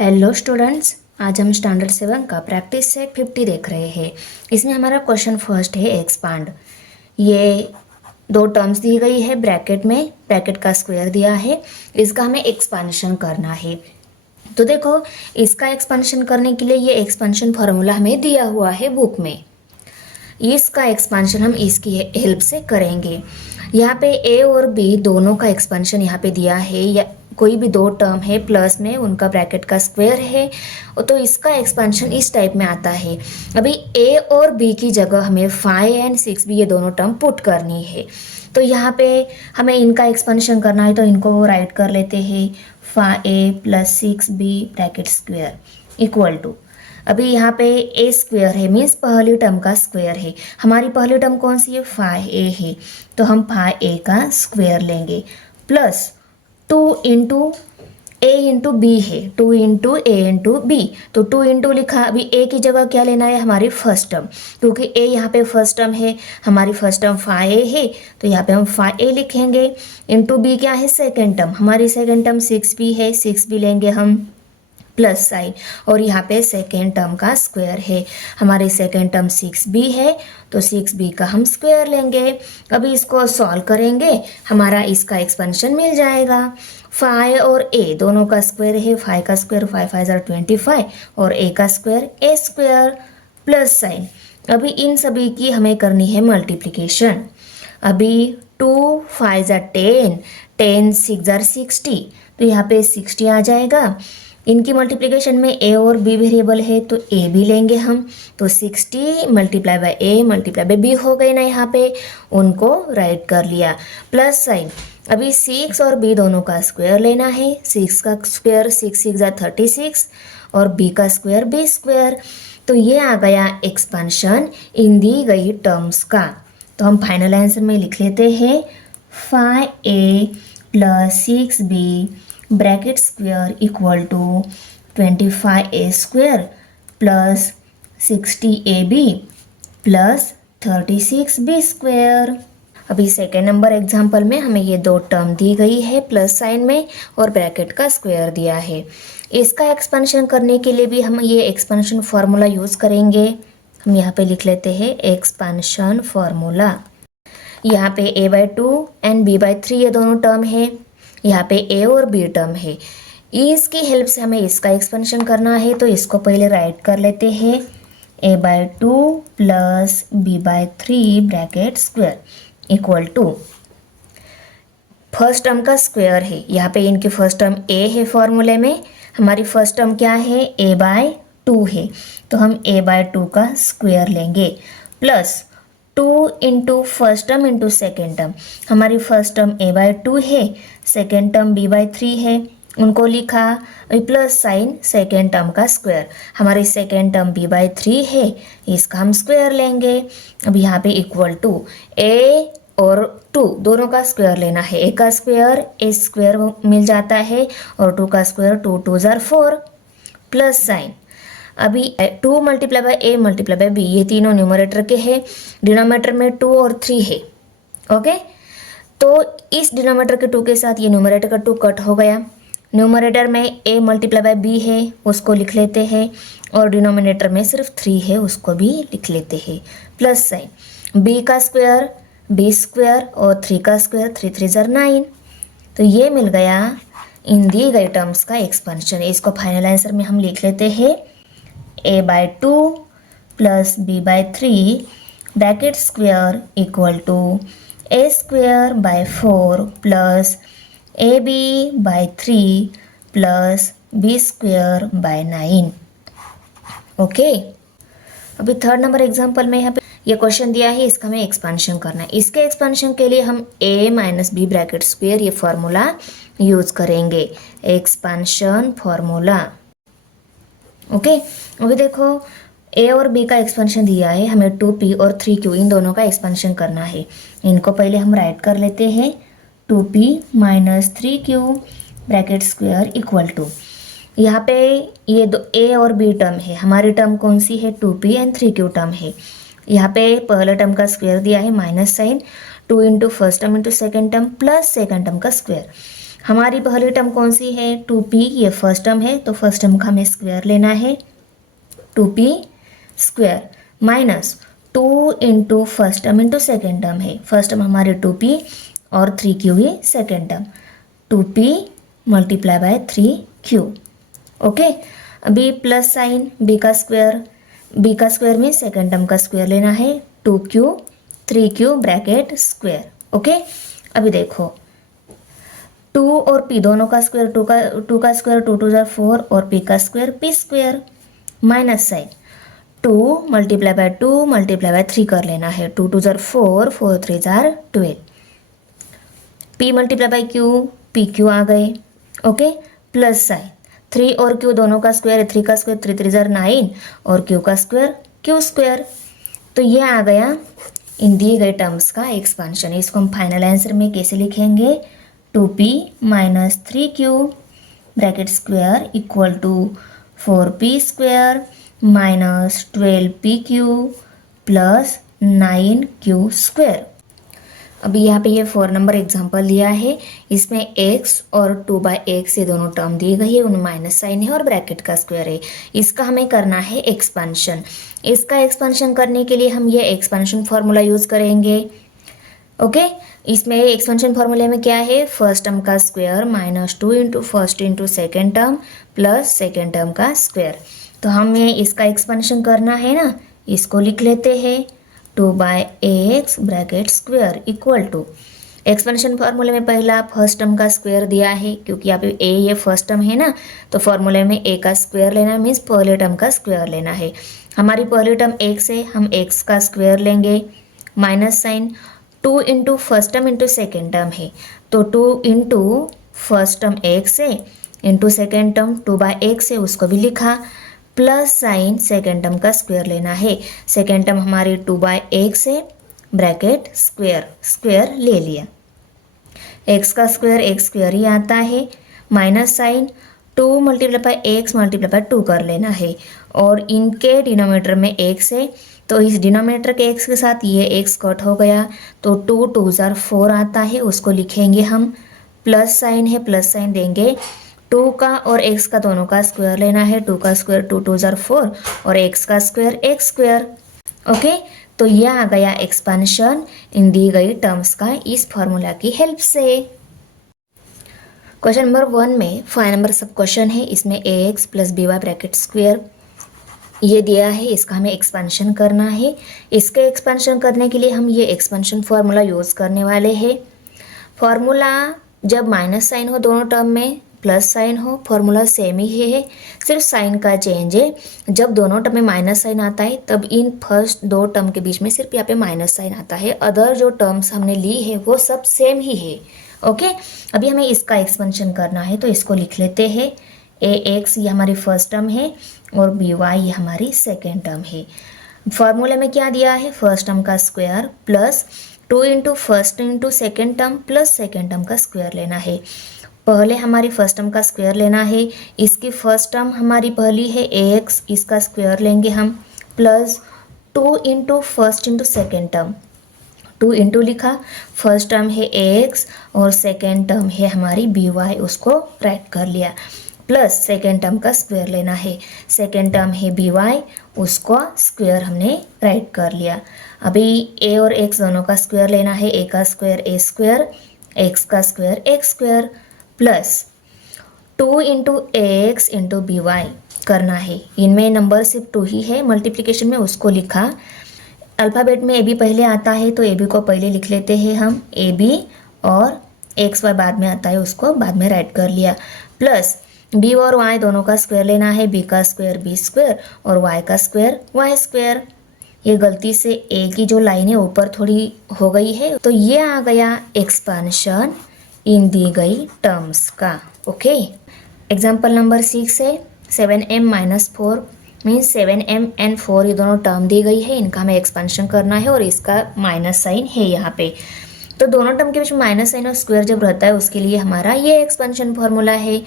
Hello students, आज हम standard 7 का प्रैक्टिस सेट 50 देख रहे हैं। इसमें हमारा क्वेश्चन फर्स्ट है एक्सपांड। ये दो टर्म्स दी गई है ब्रैकेट में, ब्रैकेट का स्क्वायर दिया है, इसका हमें एक्सपांशन करना है। तो देखो, इसका एक्सपांशन करने के लिए ये एक्सपांशन फार्मूला हमें दिया हुआ है बुक में। इसका एक्सपांशन हम इसकी हेल्प से करेंगे। यहाँ पे ए और बी दोनों का एक्सपांशन यहाँ पे दिया है, या कोई भी दो टर्म है प्लस में उनका ब्रैकेट का स्क्वायर है, तो इसका एक्सपांशन इस टाइप में आता है। अभी ए और बी की जगह हमें 5 एंड 6 भी ये दोनों टर्म पुट करनी है। तो यहाँ पे हमें इनका एक्सपांशन करना है, तो इनको राइट कर लेते हैं 5a + 6b bracket square equal to, अभी यहाँ पे ए स्क्वायर है, मीन्स पहली टर्म का स्क्वायर है। हमारी पहली टर्म कौन सी है? 5a है, तो हम 5a का स्क्वायर लेंगे, प्लस 2 इंटू ए इंटू बी है, 2 इंटू ए इंटू बी, तो 2 इंटू लिखा। अभी ए की जगह क्या लेना है? हमारी फर्स्ट टर्म, क्योंकि ए यहाँ पे फर्स्ट टर्म है, हमारी फर्स्ट टर्म 5a है, तो यहाँ पे हम 5a लिखेंगे। इंटू बी क्या है? सेकेंड टर्म, हमारी सेकेंड टर्म 6b है, 6b लेंगे हम प्लस साइन, और यहाँ पे सेकेंड टर्म का स्क्वायर है, हमारी सेकेंड टर्म 6b है, तो 6b का हम स्क्वायर लेंगे। अभी इसको सॉल्व करेंगे, हमारा इसका एक्सपेंशन मिल जाएगा। 5 और a दोनों का स्क्वायर है, 5 का स्क्वायर 5 5 = 25, और a का square a square plus sign. अभी इन सभी की हमें करनी है मल्टीप्लिकेशन। अभी 2 5 = 10, 10 6 = 60, तो यहाँ पे 60 आ जाएगा। इनकी मल्टीप्लिकेशन में a और b वेरिएबल है, तो a भी लेंगे हम, तो 60 × a × b हो गए ना, यहाँ पे उनको राइट कर लिया, प्लस साइन। अभी 6 और b दोनों का स्क्वायर लेना है, 6 का स्क्वायर 6 6 = 36, और b का स्क्वायर b स्क्वायर। तो ये आ गया एक्सपेंशन इन दी गई टर्म्स का। तो हम फाइनल आंसर में लिख लेते हैं 5a + 6b bracket square equal to 25a square plus 60ab plus 36b square. अभी सेकेंड नंबर एग्जाम्पल में हमें ये दो टर्म दी गई है प्लस साइन में, और ब्रैकेट का स्क्वायर दिया है। इसका एक्सपेंशन करने के लिए भी हम ये एक्सपेंशन फार्मूला यूज़ करेंगे। हम यहाँ पे लिख लेते हैं एक्सपेंशन फार्मूला। यहाँ पे a/2 एंड b/3 ये दोनों टर्म है, यहाँ पे a और b टर्म है। इसकी हेल्प से हमें इसका एक्सपेंशन करना है, तो इसको पहले राइट कर लेते हैं a/2 + b/3 bracket square equal to, first term का स्क्वायर है, यहाँ पे इनकी फर्स्ट टर्म a है फॉर्मूले में, हमारी फर्स्ट टर्म क्या है? a/2 है, तो हम a/2 का स्क्वायर लेंगे, plus 2 into first term into second term, हमारी फर्स्ट टर्म a/2 है, सेकेंड टर्म b/3 है, उनको लिखा, प्लस साइन सेकेंड टर्म का स्क्वायर, हमारी सेकेंड टर्म b/3 है, इसका हम स्क्वायर लेंगे। अब यहाँ पे इक्वल टू a और 2 दोनों का स्क्वायर लेना है, a का स्क्वायर a स्क्वायर मिल जाता है, और 2 का स्क्वायर 2 2 = 4 प्लस साइन। अभी 2 × a × b ये तीनों न्यूमरेटर के हैं, डिनोमिनेटर में 2 और 3 है। ओके, तो इस डिनोमिनेटर के 2 के साथ ये न्यूमरेटर का 2 कट हो गया। न्यूमरेटर में a × b है, उसको लिख लेते हैं, और डिनोमिनेटर में सिर्फ 3 है, उसको भी लिख लेते हैं, प्लस साइन। b का स्क्वायर b स्क्वायर और 3 का स्क्वायर 3 3 = 9। तो ये मिल गया इन दी गई टर्म्स का एक्सपेंशन। इसको फाइनल आंसर में हम लिख लेते हैं a/2 + b/3 bracket square equal to a² / 4 plus ab/3 plus b² / 9। Okay, अभी थर्ड नंबर एग्जांपल में यहाँ पे ये क्वेश्चन दिया है, इसका हमें एक्सपेंशन करना है। इसके एक्सपेंशन के लिए हम a - b ब्रैकेट स्क्वायर ये फार्मूला यूज करेंगे, एक्सपेंशन फार्मूला। ओके, अभी देखो a और b का एक्सपेंशन दिया है, हमें 2p और 3q इन दोनों का एक्सपेंशन करना है। इनको पहले हम राइट कर लेते हैं 2p - 3q bracket square equal to, यहाँ पे ये दो a और b टर्म है, हमारी टर्म कौन सी है? 2p एंड 3q टर्म है। यहाँ पे पहले टर्म का स्क्वायर दिया है minus sign, 2 into first term into second term plus second term का स्क्वायर। हमारी पहली टर्म कौन सी है, 2p, ये फर्स्ट टर्म है तो फर्स्ट टर्म का हमें स्क्वायर लेना है, 2p square minus 2 into first term into second term है, फर्स्ट टर्म हमारे 2p और 3q he second term, 2p multiply by 3q। Okay, अभी प्लस साइन b का स्क्वायर में सेकेंड टर्म का स्क्वायर लेना है, 2q 3q bracket square. Okay, अभी देखो 2 और p दोनों का स्क्वायर, 2 का स्क्वायर 2 2 4 और p का square p square minus sign 2 multiply by 2 multiply by 3 कर लेना है, 2 2 4 4 3 12, p multiply by q p q आ गए। ओके, प्लस साइन 3 और q दोनों का स्क्वायर है, 3 का स्क्वायर 3 3 9 और q का स्क्वायर q स्क्वायर। तो ये आ गया इन दिए गए टर्म्स का एक्सपांशन। इसको हम फाइनल आंसर में कैसे लिखेंगे, 2p minus 3q bracket square equal to 4p square minus 12pq plus 9q square. अभी यहाँ पे ये 4 नंबर एग्जाम्पल दिया है, इसमें x और 2/x ये दोनों टर्म दिए गई है, उनमें माइनस साइन है और ब्रैकेट का स्क्वायर है। इसका हमें करना है एक्सपांशन। इसका एक्सपांशन करने के लिए हम ये एक्सपांशन फार्मूला यूज़ करेंगे। ओके, इसमें एक्सपेंशन फार्मूले में क्या है, फर्स्ट टर्म का square minus 2 into first into second term plus second term का स्क्वायर। तो हमें इसका एक्सपेंशन करना है ना, इसको लिख लेते हैं 2/x bracket square equal to, expansion फार्मूले में पहला फर्स्ट टर्म का स्क्वायर दिया है, क्योंकि यहाँ पे a ये फर्स्ट टर्म है ना, तो फार्मूले में a का स्क्वायर लेना मीन्स पहले टर्म का स्क्वायर लेना है। हमारी पहली टर्म x है, हम x का स्क्वायर लेंगे, minus sign 2 into first term into second term है, तो 2 इंटू फर्स्ट टर्म x है इंटू सेकेंड टर्म 2/x है, उसको भी लिखा, प्लस साइन सेकेंड टर्म का स्क्वायर लेना है। सेकेंड टर्म हमारी 2/x है ब्रैकेट स्क्वायर ले लिया, x का स्क्वायर x स्क्वायर ही आता है, minus sign 2 multiply by x multiply by 2 कर लेना है, और इनके डिनोमिनेटर में x है तो इस डिनोमिनेटर के x के साथ ये x कट हो गया, तो 2 2 4 आता है, उसको लिखेंगे हम, प्लस साइन है प्लस साइन देंगे, 2 का और x का दोनों का स्क्वायर लेना है, 2 का स्क्वायर 2 2 4 और x का स्क्वायर x स्क्वायर। ओके, तो यह आ गया एक्सपांशन इन दी गई टर्म्स का इस फॉर्मूला की हेल्प से। क्वेश्चन नंबर 1 में 5 नंबर सब क्वेश्चन है, इसमें ax plus by bracket square ये दिया है, इसका हमें एक्सपेंशन करना है। इसके एक्सपेंशन करने के लिए हम ये एक्सपेंशन फार्मूला यूज़ करने वाले हैं। फार्मूला जब माइनस साइन हो दोनों टर्म में, प्लस साइन हो, फार्मूला सेम ही है, सिर्फ साइन का चेंज है। जब दोनों टर्म में माइनस साइन आता है तब इन फर्स्ट 2 टर्म के बीच में सिर्फ यहाँ पे माइनस साइन आता है, अदर जो टर्म्स हमने ली है वो सब सेम ही है। ओके, अभी हमें इसका एक्सपेंशन करना है, तो इसको लिख लेते हैं, ax ये हमारी फर्स्ट टर्म है और by ये हमारी सेकेंड टर्म है। फार्मूले में क्या दिया है, फर्स्ट टर्म का square plus 2 into first into second term plus second term का स्क्वायर लेना है। पहले हमारी फर्स्ट टर्म का स्क्वायर लेना है, इसकी फर्स्ट टर्म हमारी पहली है ax, इसका स्क्वायर लेंगे हम, plus 2 into first into second term, 2 into लिखा, फर्स्ट टर्म है ax और सेकेंड टर्म है हमारी by, उसको राइट कर लिया, प्लस सेकेंड टर्म का स्क्वायर लेना है, सेकेंड टर्म है by, उसको स्क्वायर हमने राइट कर लिया। अभी a और x दोनों का स्क्वायर लेना है, a का स्क्वायर a स्क्वायर, x का square x square, plus 2 into ax into by करना है। इनमें नंबर सिर्फ 2 ही है, मल्टीप्लिकेशन में उसको लिखा, अल्फ़ाबेट में ab पहले आता है तो ab को पहले लिख लेते हैं हम ab, और xy बाद में आता है उसको बाद में राइट कर लिया, प्लस b और y दोनों का स्क्वायर लेना है, b का स्क्वायर b स्क्वायर और y का स्क्वायर y स्क्वायर। ये गलती से a की जो लाइन है ऊपर थोड़ी हो गई है, तो ये आ गया एक्सपांशन इन दी गई टर्म्स का। ओके, एग्जाम्पल नंबर 6 है, 7m minus 4 means 7m and 4 ये दोनों टर्म दी गई है, इनका हमें एक्सपेंशन करना है और इसका माइनस साइन है यहाँ पे। तो दोनों टर्म के बीच में माइनस साइन और स्क्वायर जब रहता है उसके लिए हमारा ये एक्सपेंशन फार्मूला है।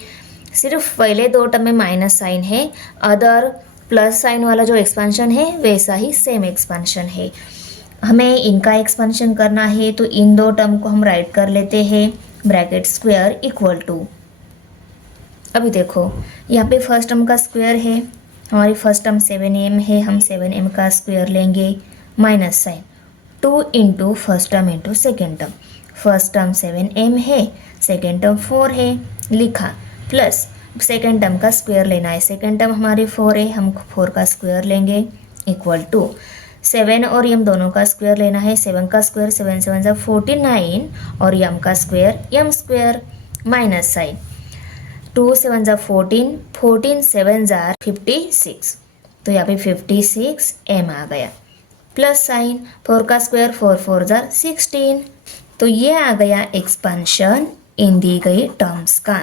सिर्फ पहले 2 टर्म में माइनस साइन है, अदर प्लस साइन वाला जो एक्सपेंशन है वैसा ही सेम एक्सपेंशन है। हमें इनका एक्सपेंशन करना है, तो इन 2 टर्म को हम राइट कर लेते हैं, ब्रैकेट स्क्वायर इक्वल टू, अभी देखो यहाँ पे फर्स्ट टर्म का स्क्वायर है, हमारी फर्स्ट टर्म 7m है, हम 7m का स्क्वायर लेंगे minus sign 2 into first term into second term, first term 7m है, सेकेंड टर्म 4 है, लिखा, प्लस सेकेंड टर्म का स्क्वायर लेना है, सेकेंड टर्म हमारी 4 है, हम 4 का स्क्वायर लेंगे इक्वल टू 7 और m दोनों का स्क्वायर लेना है, 7 का स्क्वायर 7 7 जा 49 और m का square m square minus sign 2 7 जा 14, 14 7 जा 56, तो यहाँ पे 56 m आ गया, प्लस साइन 4 का स्क्वायर 4 4 जा 16, तो ये आ गया एक्सपेंशन इन दी गई टर्म्स का।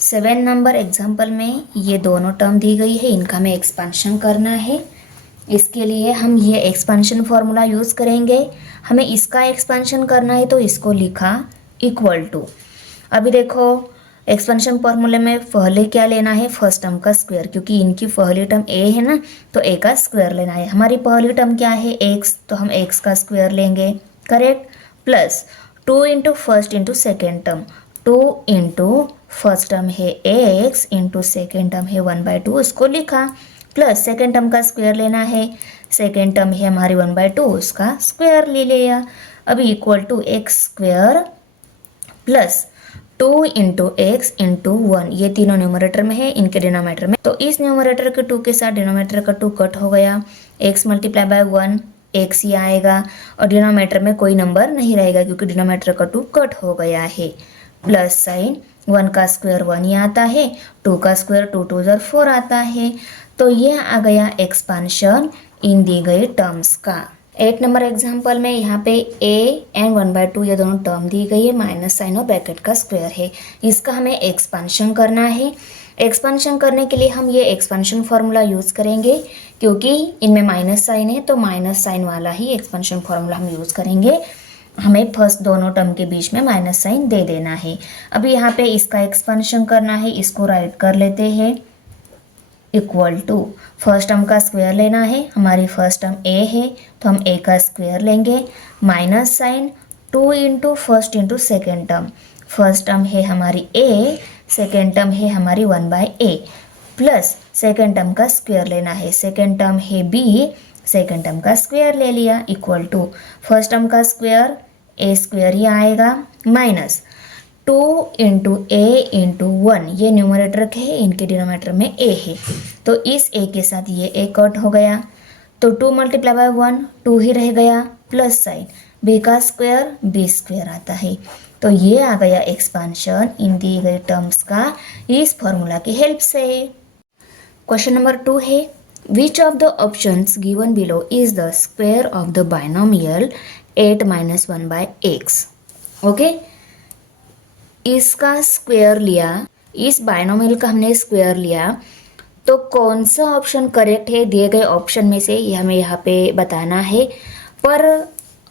7 नंबर एग्जाम्पल में ये दोनों टर्म दी गई है, इनका हमें एक्सपेंशन करना है। इसके लिए हम ये एक्सपेंशन फॉर्मूला यूज़ करेंगे, हमें इसका एक्सपेंशन करना है तो इसको लिखा इक्वल टू, अभी देखो एक्सपेंशन फॉर्मूले में पहले क्या लेना है, फर्स्ट टर्म का स्क्वायर, क्योंकि इनकी पहली टर्म a है ना, तो a का स्क्वायर लेना है, हमारी पहली टर्म क्या है x, तो हम x का स्क्वायर लेंगे, correct, plus 2 into first into second term, 2 into first term है x इंटू सेकेंड टर्म है 1/2, उसको लिखा, प्लस सेकेंड टर्म का स्क्वायर लेना है, सेकेंड टर्म है हमारी 1/2, उसका स्क्वायर ले लिया, अभी equal to x square plus 2 into x into 1, ये तीनों न्यूमरेटर में है, इनके डिनोमिनेटर में, तो इस न्यूमरेटर के 2 के साथ डिनोमिनेटर का 2 कट हो गया, x मल्टीप्लाई बाय 1 x ही आएगा और डिनोमिनेटर में कोई नंबर नहीं रहेगा क्योंकि डिनोमिनेटर का 2 कट हो गया है, प्लस साइन 1 का स्क्वायर 1 ही आता है, 2 का स्क्वायर 2 2 जा 4 आता है, तो ये आ गया एक्सपेंशन इन दी गई टर्म्स का। 8 नंबर एग्जाम्पल में यहाँ पे a एंड 1/2 ये दोनों टर्म दी गई है, माइनस साइन और ब्रैकेट का स्क्वायर है, इसका हमें एक्सपेंशन करना है। एक्सपेंशन करने के लिए हम ये एक्सपेंशन फार्मूला यूज़ करेंगे, क्योंकि इनमें माइनस साइन है तो माइनस साइन वाला ही एक्सपेंशन फार्मूला हम यूज़ करेंगे, हमें फर्स्ट दोनों टर्म के बीच में माइनस साइन दे देना है। अभी यहाँ पे इसका एक्सपेंशन करना है, इसको राइट कर लेते हैं इक्वल टू, फर्स्ट टर्म का स्क्वायर लेना है, हमारी फर्स्ट टर्म a है तो हम a का स्क्वायर लेंगे, minus sign 2 into first into second term, first term है हमारी a, सेकेंड टर्म है हमारी 1/a, प्लस सेकेंड टर्म का स्क्वायर लेना है, सेकेंड टर्म है b, सेकेंड टर्म का स्क्वायर ले लिया इक्वल टू, फर्स्ट टर्म का स्क्वायर a स्क्वायर ही आएगा, माइनस 2 इंटू a इंटू 1, ये न्यूमरेटर के है, इनके डिनोमिनेटर में a है, तो इस a के साथ ये a कट हो गया, तो 2 मल्टीप्लाई बाय 1 2 ही रह गया, प्लस साइन b का स्क्वायर b स्क्वायर आता है, तो ये आ गया एक्सपेंशन इन दी गई टर्म्स का इस फॉर्मूला की हेल्प से। क्वेश्चन नंबर 2 है, which of the options given below is the square of the binomial 8 - 1/x। Okay, इसका स्क्वायर लिया, इस बाइनोमियल का हमने स्क्वायर लिया, तो कौन सा ऑप्शन करेक्ट है दिए गए ऑप्शन में से ये हमें यहाँ पे बताना है, पर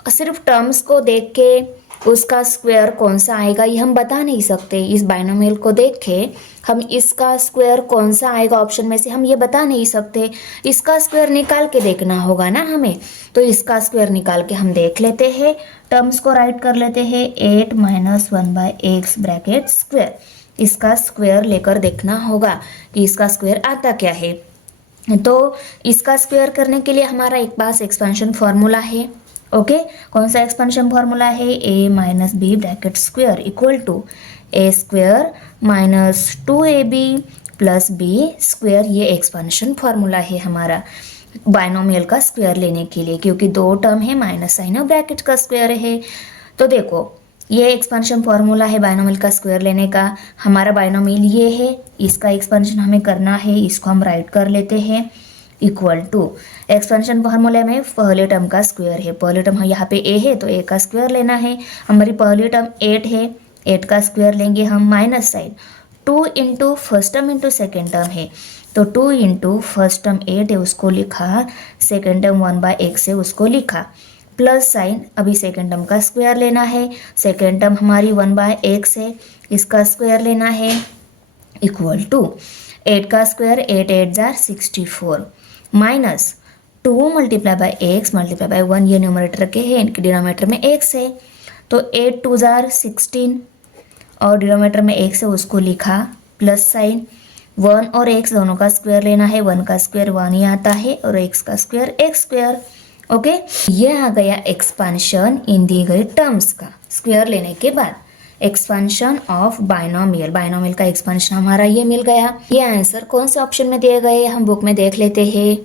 सिर्फ टर्म्स को देख के उसका स्क्वायर कौन सा आएगा ये हम बता नहीं सकते। इस बाइनोमियल को देख के हम इसका स्क्वायर कौन सा आएगा ऑप्शन में से हम ये बता नहीं सकते, इसका स्क्वायर निकाल के देखना होगा ना हमें, तो इसका स्क्वायर निकाल के हम देख लेते हैं, टर्म्स को राइट कर लेते हैं 8 - 1/x ब्रैकेट स्क्वायर, इसका स्क्वायर लेकर देखना होगा कि इसका स्क्वायर आता क्या है। तो इसका स्क्वायर करने के लिए हमारा एक पास एक्सपेंशन फॉर्मूला है, ओके, कौन सा एक्सपेंशन फॉर्मूला है, a - b bracket square equal to a square minus 2ab plus b square, ये एक्सपेंशन फॉर्मूला है हमारा बाइनोमियल का स्क्वायर लेने के लिए, क्योंकि दो टर्म है, माइनस साइन और ब्रैकेट का स्क्वायर है। तो देखो ये एक्सपेंशन फॉर्मूला है बाइनोमियल का स्क्वायर लेने का, हमारा बाइनोमियल ये है, इसका एक्सपेंशन हमें करना है, इसको हम राइट कर लेते हैं इक्वल टू, एक्सपेंशन फॉर्मूले में पहले टर्म का स्क्वायर है, पहले टर्म यहाँ पे a है तो a का स्क्वायर लेना है, हमारी पहली टर्म 8 है, 8 का स्क्वायर लेंगे हम, minus sign 2 into first term into second term है, तो 2 इंटू फर्स्ट टर्म 8 है उसको लिखा, सेकेंड टर्म 1/x है उसको लिखा, प्लस साइन अभी सेकेंड टर्म का स्क्वायर लेना है, सेकेंड टर्म हमारी 1/x है, इसका स्क्वायर लेना है इक्वल टू 8 का square 8 8 jar 64 minus 2 multiply by x multiply by 1, ये न्यूमरेटर के हैं, इनके डिनोमिनेटर में x है, तो 8 2 जार 16 और डिनोमिनेटर में x है उसको लिखा प्लस साइन। 1 और x दोनों का स्क्वायर लेना है, 1 का स्क्वायर 1 ही आता है और x का स्क्वायर x स्क्वायर। ओके, ये आ गया एक्सपांशन इन दी गई टर्म्स का स्क्वायर लेने के बाद। एक्सपांशन ऑफ बाइनोमियल, बाइनोमियल का एक्सपांशन हमारा ये मिल गया। ये आंसर कौन से ऑप्शन में दिए गए हम बुक में देख लेते हैं।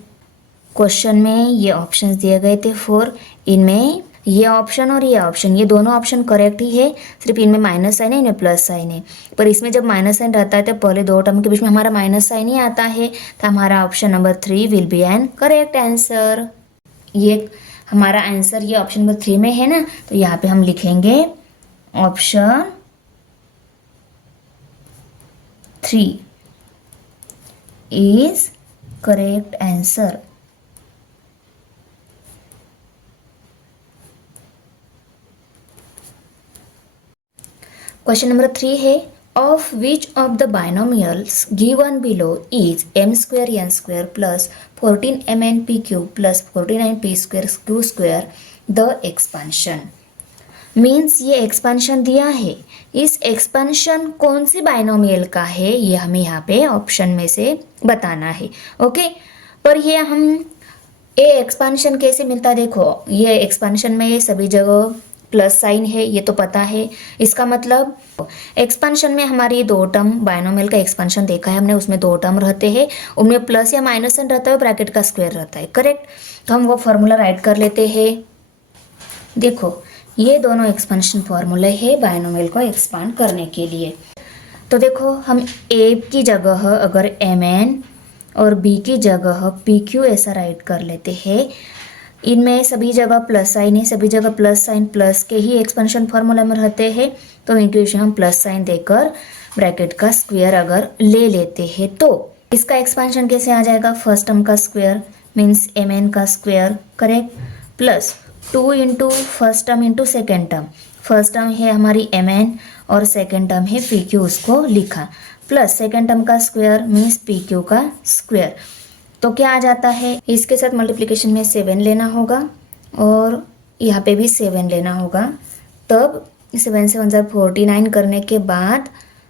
क्वेश्चन में ये ऑप्शंस दिए गए थे 4, इनमें ये ऑप्शन और ये ऑप्शन, ये दोनों ऑप्शन करेक्ट ही है, सिर्फ इनमें माइनस साइन है, इनमें प्लस साइन है। पर इसमें जब माइनस साइन रहता है तो पहले दो टर्म के बीच में हमारा माइनस साइन ही आता है, तो हमारा option number 3 will be an correct answer. ये हमारा आंसर ये ऑप्शन नंबर 3 में है ना, तो यहाँ पे हम लिखेंगे option 3 is correct answer. Question number 3 है, of which of the binomials given below is m square n square plus 14mn p cube plus 49p square q square the expansion. Means ये एक्सपांशन दिया है, इस expansion कौन सी binomial का है ये हमें यहाँ पे ऑप्शन में से बताना है। ओके, पर ये हम ये एक्सपांशन कैसे मिलता है, देखो ये एक्सपांशन में ये सभी जगह प्लस साइन है, ये तो पता है। इसका मतलब एक्सपांशन में हमारी दो टर्म, बाइनोमियल का एक्सपांशन देखा है हमने, उसमें दो टर्म रहते हैं, उनमें प्लस या माइनस साइन रहता है, ब्रैकेट का स्क्वायर रहता है, करेक्ट। तो हम वो फॉर्मूला राइट कर लेते हैं। देखो ये दोनों एक्सपांशन फॉर्मूले है बाइनोमियल को एक्सपांड करने के लिए। तो देखो हम ए की जगह अगर mn और b की जगह pq ऐसा राइट कर लेते हैं, इनमें सभी जगह प्लस साइन है, सभी जगह प्लस साइन प्लस के ही एक्सपेंशन फार्मूला में रहते हैं, तो इनके हम प्लस साइन देकर ब्रैकेट का स्क्वायर अगर ले लेते हैं तो इसका एक्सपेंशन कैसे आ जाएगा, फर्स्ट टर्म का स्क्वायर मीन्स mn का square, correct, plus 2 into first term into second term, first term है हमारी mn और सेकेंड टर्म है pq, उसको लिखा, प्लस सेकेंड टर्म का स्क्वायर मीन्स pq का स्क्वायर। तो क्या आ जाता है, इसके साथ मल्टीप्लिकेशन में 7 लेना होगा और यहाँ पे भी 7 लेना होगा, तब 7 से 1 49 करने के बाद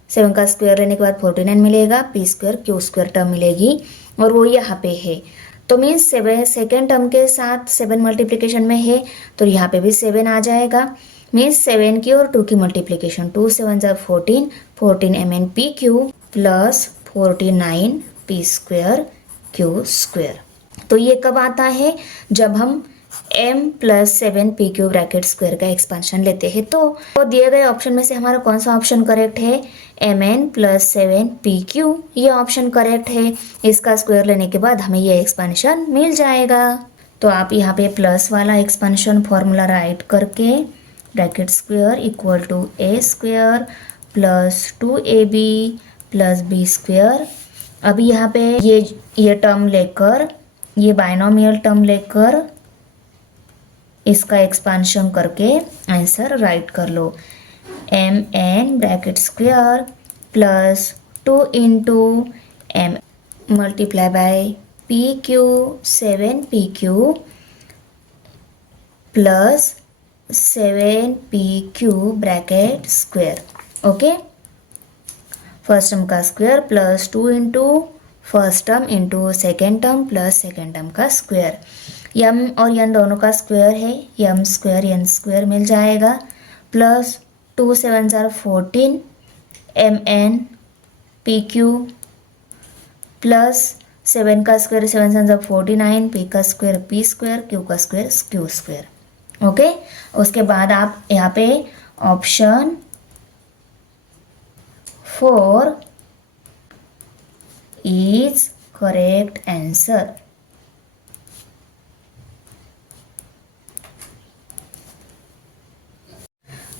7 का स्क्वायर लेने के बाद 49 मिलेगा, P square Q square term मिलेगी और वो यहाँ पे है। तो मीन्स 7 सेकेंड टर्म के साथ 7 मल्टीप्लिकेशन में है, तो यहाँ पे भी 7 आ जाएगा, मीन्स 7 की और 2 की मल्टीप्लिकेशन, 2 से 1 14, 14 mn P q plus 49 P square Q square. तो ये कब आता है, जब हम m plus 7 p q bracket square का एक्सपेंशन लेते हैं। तो दिए गए ऑप्शन में से हमारा कौन सा ऑप्शन करेक्ट है, mn प्लस 7 पी क्यू, ये ऑप्शन करेक्ट है। इसका स्क्वायर लेने के बाद हमें ये एक्सपेंशन मिल जाएगा। तो आप यहाँ पे प्लस वाला एक्सपेंशन फॉर्मूला राइट करके bracket square equal to a square plus 2ab plus b square. अभी यहाँ पे ये टर्म लेकर, ये बाइनोमियल टर्म लेकर इसका एक्सपांशन करके आंसर राइट कर लो, mn bracket square plus 2 into m multiply by p q 7 p q plus 7 p q bracket square. Okay, first term का square plus 2 into first term into second term plus second term का square, m और n दोनों का square है, m square n square मिल जाएगा, plus 2 से 1 14 mn P q plus 7 का स्क्वायर 7 से 49, p का स्क्वायर p स्क्वायर, q का स्क्वायर q स्क्वायर। ओके, उसके बाद आप यहाँ पे option 4 is correct answer।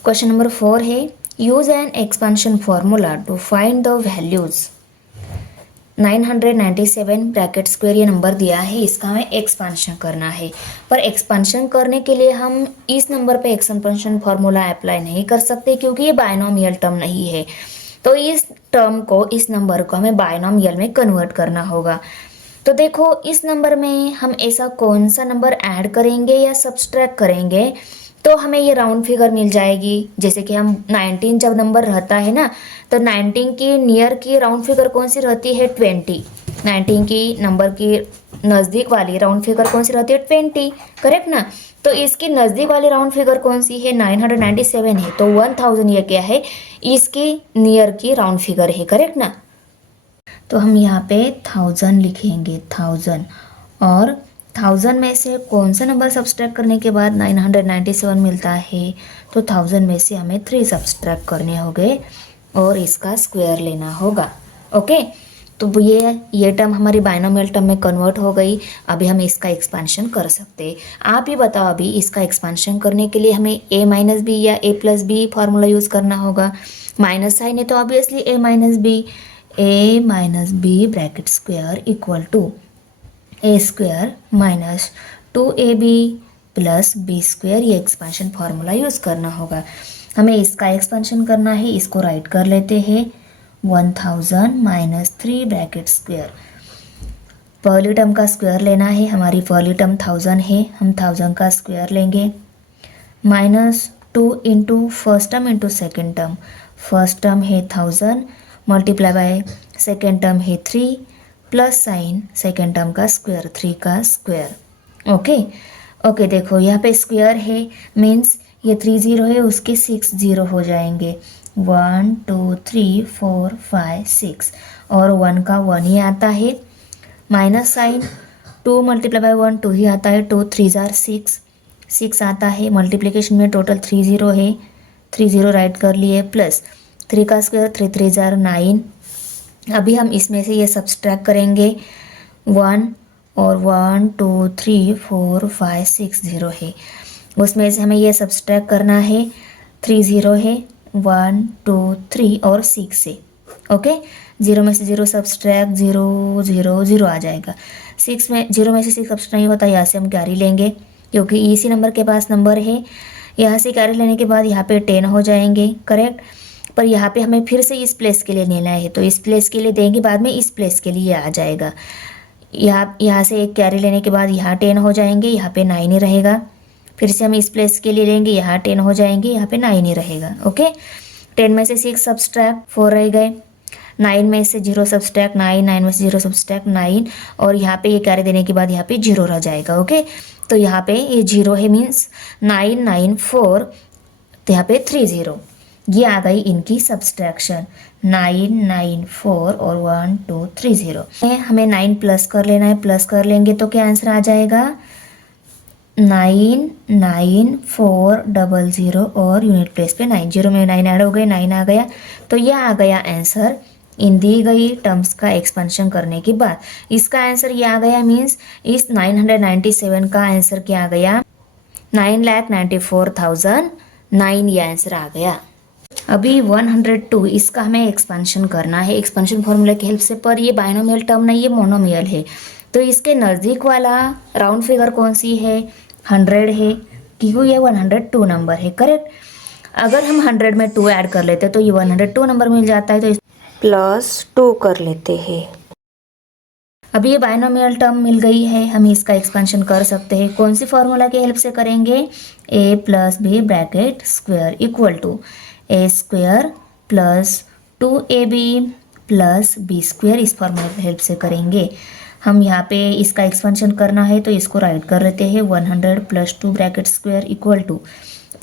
Question number 4 है, use an expansion formula to find the values 997 bracket square, ये नंबर दिया है, इसका हमें एक्सपेंशन करना है। पर एक्सपेंशन करने के लिए हम इस नंबर पे एक्सपेंशन फॉर्मूला अप्लाई नहीं कर सकते क्योंकि ये बाइनोमियल टर्म नहीं है। तो इस टर्म को, इस नंबर को हमें बाइनोमियल में कन्वर्ट करना होगा। तो देखो इस नंबर में हम ऐसा कौन सा नंबर ऐड करेंगे या सब्सट्रैक्ट करेंगे तो हमें ये राउंड फिगर मिल जाएगी। जैसे कि हम 19 जब नंबर रहता है ना, तो 19 की नियर की राउंड फिगर कौन सी रहती है? 20। 19 की नंबर की नज़दीक वाली राउंड फिगर कौन सी रहती है? 20, करेक्ट ना। तो इसकी नज़दीक वाली राउंड फिगर कौन सी है? 997 है, तो 1000 ये क्या है? इसकी नियर की राउंड फिगर है, करेक्ट ना। तो हम यहाँ पे 1000 लिखेंगे, 1000। और 1000 में से कौन सा नंबर सब्सट्रैक्ट करने के बाद 997 मिलता है? तो 1000 में से हमें 3 सब्सट्रैक्ट करने होंगे और इसका स्क्वायर लेना होगा। ओके, तो ये टर्म हमारी बाइनोमियल टर्म में कन्वर्ट हो गई। अभी हम इसका एक्सपेंशन कर सकते हैं। आप ही बताओ, अभी इसका एक्सपेंशन करने के लिए हमें a माइनस बी या a plus b formula use करना होगा। माइनस साइन है तो obviously a minus b bracket square equal to a square minus 2ab plus b square. ये एक्सपेंशन फार्मूला यूज़ करना होगा। हमें इसका एक्सपेंशन करना है, इसको राइट कर लेते हैं। 1000 माइनस 3 ब्रैकेट स्क्वायर। पहली टर्म का स्क्वायर लेना है, हमारी पहली टर्म 1000 है, हम 1000 का स्क्वायर लेंगे। Minus 2 into first term into second term. First term है 1000 मल्टीप्लाई बाय सेकेंड टर्म है 3 प्लस साइन सेकेंड टर्म का स्क्वायर, 3 का स्क्वायर। ओके, देखो यहाँ पे स्क्वायर है, मीन्स ये 3 0 है, उसके 6 0 हो जाएंगे। 1 2 3 4 5 6 और 1 का 1 ही आता है। माइनस साइन 2 मल्टीप्लाई बाय 1 2 ही आता है। 2 3 जार 6 आता है। मल्टीप्लिकेशन में टोटल 3 0 है, 3 0 राइट कर लिए, प्लस 3 का स्क्वायर 3 3 जार 9। अभी हम इसमें से ये सब्सट्रैक्ट करेंगे। 1 और 1 2 3 4 5 6 0 है, उसमें से हमें ये सब्सट्रैक्ट करना है। 3 0 है, 1 2 3 और 6 है। ओके, 0 में से 0 सब्सट्रैक्ट, 0 0 0 आ जाएगा। 6 में 0 में से 6 सब्सट्रैक्ट नहीं होता, यहाँ से हम कैरी लेंगे क्योंकि इसी नंबर के पास नंबर है। यहाँ से कैरी लेने के बाद यहाँ पे 10 हो जाएंगे, करेक्ट। पर यहाँ पे हमें फिर से इस प्लेस के लिए लेना है, तो इस प्लेस के लिए देंगे, बाद में इस प्लेस के लिए आ जाएगा। यहाँ से एक कैरी लेने के बाद यहाँ 10 हो जाएंगे, यहाँ पे 9 ही रहेगा। फिर से हम इस प्लेस के लिए लेंगे, यहाँ 10 हो जाएंगे, यहाँ पे 9 ही रहेगा। ओके, 10 में से 6 सब्सट्रैक्ट 4 रह गए। 9 में से 0 सब्सट्रैक्ट 9, 9 में से 0 सब्सट्रैक्ट 9 और यहाँ पे ये कैरी देने के बाद यहाँ पे 0 रह जाएगा। ओके, तो यहाँ पे ये 0 है, मीन्स 9 9 4, तो यहाँ पे 3 0। ये आ गई इनकी सब्सट्रैक्शन। 9 9 4 और 1 2 3 0। हमें 9 प्लस कर लेना है, प्लस कर लेंगे तो क्या आंसर आ जाएगा? 9 9 4 0 0 और यूनिट प्लेस पे 9, 0 में 9 ऐड हो गए, 9 आ गया। तो यह आ गया आंसर इन दी गई टर्म्स का एक्सपेंशन करने के बाद। इसका आंसर ये आ गया, मीन्स इस 997 का आंसर क्या आ गया? 9,94,009 ये आंसर आ गया। अभी 102, इसका हमें एक्सपेंशन करना है एक्सपेंशन फॉर्मूला की हेल्प से। पर ये बाइनोमियल टर्म नहीं, ये मोनोमियल है। तो इसके नज़दीक वाला राउंड फिगर कौन सी है? 100 है, क्योंकि ये 102 नंबर है, करेक्ट। अगर हम 100 में 2 ऐड कर लेते तो ये 102 नंबर मिल जाता है, तो +2 कर लेते हैं। अभी ये बाइनोमियल टर्म मिल गई है, हम इसका एक्सपेंशन कर सकते हैं। कौन सी फार्मूला की हेल्प से करेंगे? a plus b bracket square equal to a square plus 2ab plus b square. इस फार्मूला की हेल्प से करेंगे। हम यहाँ पे इसका एक्सपेंशन करना है तो इसको राइट कर लेते हैं। 100 plus 2 bracket square equal to,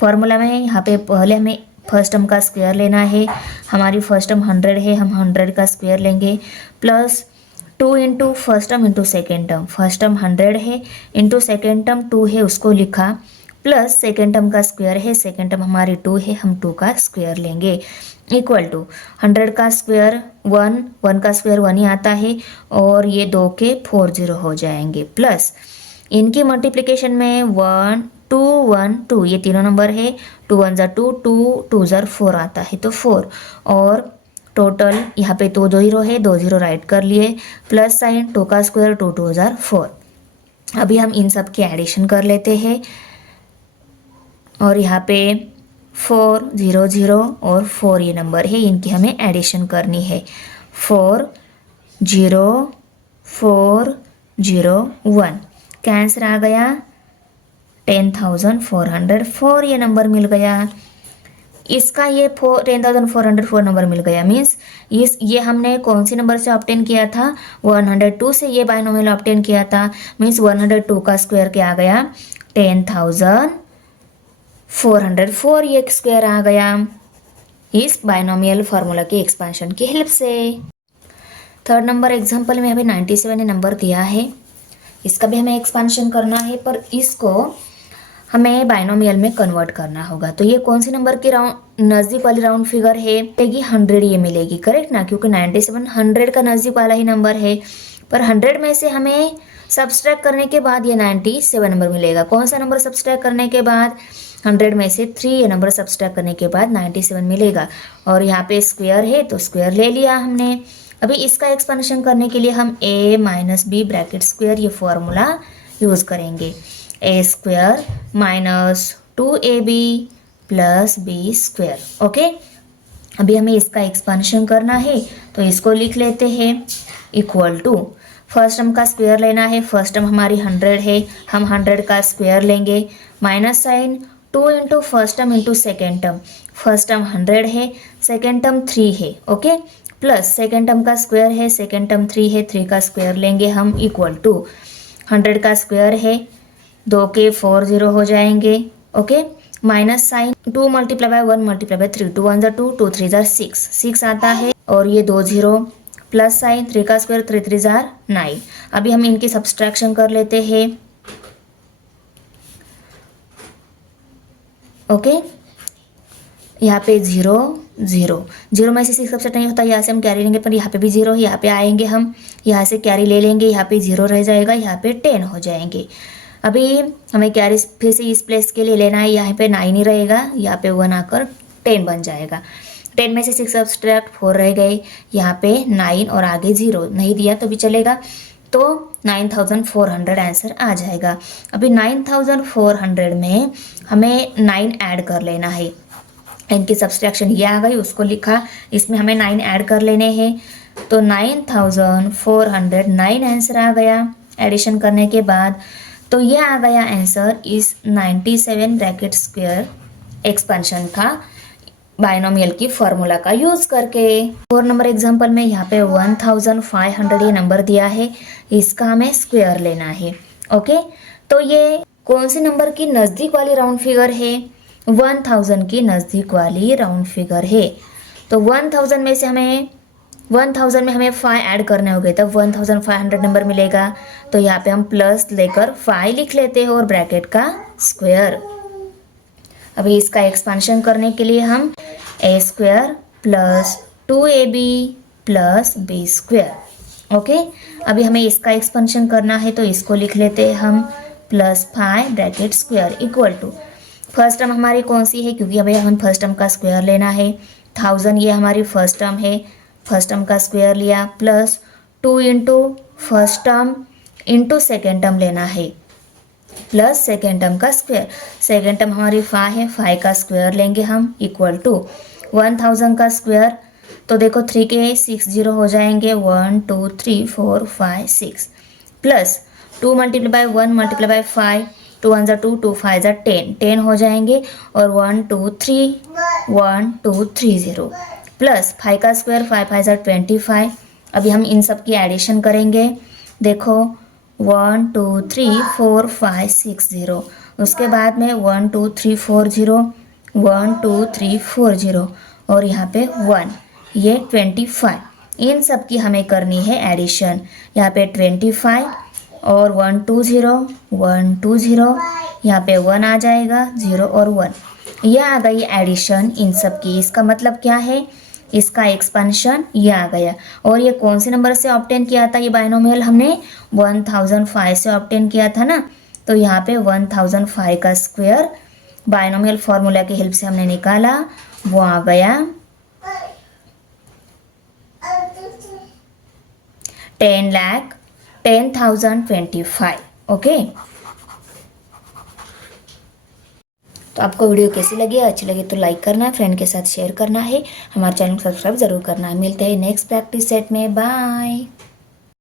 formula में यहाँ पे पहले हमें फर्स्ट टर्म का स्क्वायर लेना है। हमारी फर्स्ट टर्म 100 है, हम 100 का स्क्वायर लेंगे, plus 2 into first term into second term. First term 100 है, इंटू सेकेंड टर्म 2 है, उसको लिखा, प्लस सेकेंड टर्म का स्क्वायर है, सेकेंड टर्म हमारी 2 है, हम 2 का स्क्वायर लेंगे, इक्वल टू 100 का स्क्वायर 1, 1 का स्क्वायर 1 ही आता है, और ये 2 के 4 0 हो जाएंगे, प्लस इनकी मल्टीप्लिकेशन में 1 2 1 2, ये तीनों नंबर है, 2 1 ज़ा 2, 2 2 ज़ा 4 आता है, तो 4, और टोटल यहाँ पे 2 0 है, 2 0 राइट कर लिए, प्लस साइन 2 का स्क्वायर 2 2 ज़ा 4। अभी हम इन सब के एडिशन कर लेते हैं, और यहाँ पे 4 0 0 और 4 ये नंबर है, इनकी हमें एडिशन करनी है। 4 0 4 0 1, क्या आंसर आ गया? 10,404 ये नंबर मिल गया। इसका ये 10,404 नंबर मिल गया। मीन्स ये हमने कौन सी नंबर से ऑब्टेन किया था, 102 से ये बायनोमियल ऑब्टेन किया था। मीन्स 102 का स्क्वायर क्या आ गया, 10,404 ये स्क्वायर आ गया इस बायनोमियल फार्मूला की एक्सपेंशन की हेल्प से। थर्ड नंबर एग्जांपल में हमें 97 नंबर दिया है, इसका भी हमें एक्सपेंशन करना है, पर इसको हमें बायनोमियल में कन्वर्ट करना होगा। तो ये कौन सी नंबर की नज़दीक वाली राउंड फिगर है, 100 ये मिलेगी, करेक्ट ना, क्योंकि 97 100 का नज़दीक वाला ही नंबर है। पर 100 में से हमें सब्सट्रैक्ट करने के बाद ये 97 नंबर मिलेगा। कौन सा नंबर सब्सट्रैक्ट करने के बाद, 100 में से 3 ये नंबर सब्सट्रैक्ट करने के बाद 97 मिलेगा। और यहाँ पे स्क्वायर है तो स्क्वायर ले लिया हमने। अभी इसका एक्सपेंशन करने के लिए हम a minus b bracket square ये फॉर्मूला यूज़ करेंगे। a square minus 2ab plus b square. Okay, अभी हमें इसका एक्सपेंशन करना है तो इसको लिख लेते हैं इक्वल टू, फर्स्ट टर्म का स्क्वायर लेना है, फर्स्ट टर्म हमारी 100 है, हम 100 का स्क्वायर लेंगे, minus sign 2 into first term into second term, first term 100 है, सेकेंड टर्म 3 है, ओके, प्लस सेकेंड टर्म का स्क्वायर है, सेकेंड टर्म 3 है, 3 का स्क्वायर लेंगे हम इक्वल टू 100 का स्क्वायर है, 2 के 4 0 हो जाएंगे, okay, minus sign 2 multiply by 1 multiply by 3, 2 1 ज़ा 2, 2 3 ज़ा 6 आता है, और ये 2 0 प्लस साइन 3 का स्क्वायर 3 3 ज़ा 9। अभी हम इनकी सब्सट्रैक्शन कर लेते हैं, ओके, यहाँ पे 0 0 0 में से 6 सबसेट नहीं होता, यहाँ से हम कैरी लेंगे, पर यहाँ पे भी 0 है, यहाँ पे आएंगे हम, यहाँ से कैरी ले लेंगे, यहाँ पे 0 रह जाएगा, यहाँ पे 10 हो जाएंगे। अभी हमें कैरी फिर से इस प्लेस के लिए लेना है, यहाँ पे 9 ही रहेगा, यहाँ पे 1 आकर 10 बन जाएगा। 10 में से 6 सब्सट्रैक्ट 4 रह गए, यहाँ पे 9 और आगे 0 नहीं दिया तो भी चलेगा, तो 9400 आंसर आ जाएगा। अभी 9400 में हमें 9 ऐड कर लेना है, इनकी सब्सट्रैक्शन ये आ गई, उसको लिखा, इसमें हमें 9 ऐड कर लेने हैं, तो 9409 आंसर आ गया एडिशन करने के बाद। तो ये आ गया आंसर इस 97 ब्रैकेट स्क्वायर एक्सपेंशन का बायनोमियल की फॉर्मूला का यूज़ करके। 4 नंबर एग्जांपल में यहाँ पे 1500 ये नंबर दिया है, इसका हमें स्क्वायर लेना है, ओके। तो ये कौन सी नंबर की नज़दीक वाली राउंड फिगर है, 1000 की नज़दीक वाली राउंड फिगर है। तो 1000 में से हमें 1000 में हमें 5 ऐड करने होंगे, तब 1500 नंबर मिलेगा। तो यहाँ पे हम प्लस लेकर 5 लिख लेते हैं और ब्रैकेट का स्क्वायर। अभी इसका एक्सपेंशन करने के लिए हम a square plus 2ab plus b square, okay. अभी हमें इसका एक्सपेंशन करना है तो इसको लिख लेते हैं हम plus 5 bracket square equal to, first term हमारी कौन सी है, क्योंकि अभी हम फर्स्ट टर्म का स्क्वायर लेना है, 1000 ये हमारी फर्स्ट टर्म है, फर्स्ट टर्म का स्क्वायर लिया, plus 2 into first term into second term लेना है, प्लस सेकेंड टर्म का स्क्वायर, सेकेंड टर्म हमारी 5 है, 5 का स्क्वायर लेंगे हम इक्वल टू 1000 का स्क्वायर, तो देखो 3 के 6 0 हो जाएंगे, 1 2 3 4 5 6, plus 2 multiply by 1 multiply bye 5, 2 1 ज़ा 2, 2 5 ज़ा 10 हो जाएंगे, और 1 2 3 1 2 3 0, प्लस 5 का स्क्वायर 5 5 ज़ा 25। अभी हम इन सब की एडिशन करेंगे, देखो 1 2 3 4 5 6 0, उसके बाद में 1 2 3 4 0 1 2 3 4 0, और यहाँ पे 1, ये 25, इन सब की हमें करनी है एडिशन। यहाँ पे 25 और 1 2 0 1 2 0, यहाँ पे 1 आ जाएगा, 0 और 1, यह आ गई एडिशन इन सब की। इसका मतलब क्या है, इसका एक्सपेंशन ये आ गया। और ये कौन से नंबर से ऑब्टेन किया था, ये बायनोमियल हमने 1005 से ऑब्टेन किया था ना, तो यहाँ पे 1005 का स्क्वायर बायनोमियल फार्मूला की हेल्प से हमने निकाला, वो आ गया 10,10,025, ओके। तो आपको वीडियो कैसी लगी, अच्छी लगी तो लाइक करना, फ्रेंड के साथ शेयर करना है, हमारे चैनल को सब्सक्राइब जरूर करना है। मिलते हैं नेक्स्ट प्रैक्टिस सेट में, बाय।